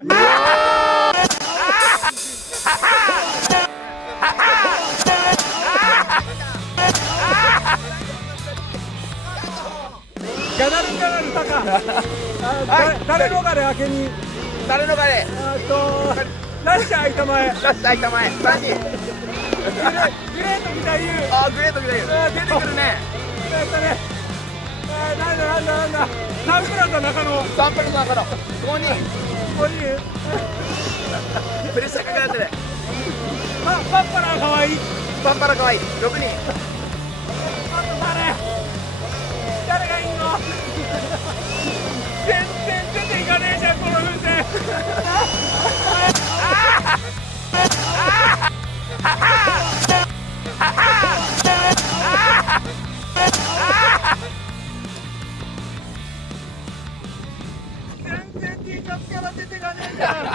ギャナルタカ。誰のがれ明けに。誰のがれ。ラッシャー板前。ラッシャー板前。素晴らしい。グレートみたい言う。あ、グレートみたい言う。出てくるね。やったね。なんだ。サンプラザ中野。サンプラザ中野。5人。プレッシャーかかってる。パッパラかわいい。パンパラかわいい。6人。あと誰がいんの。全然出ていかねえじゃんこの風船。全然 T シャツから出てかねえじゃん。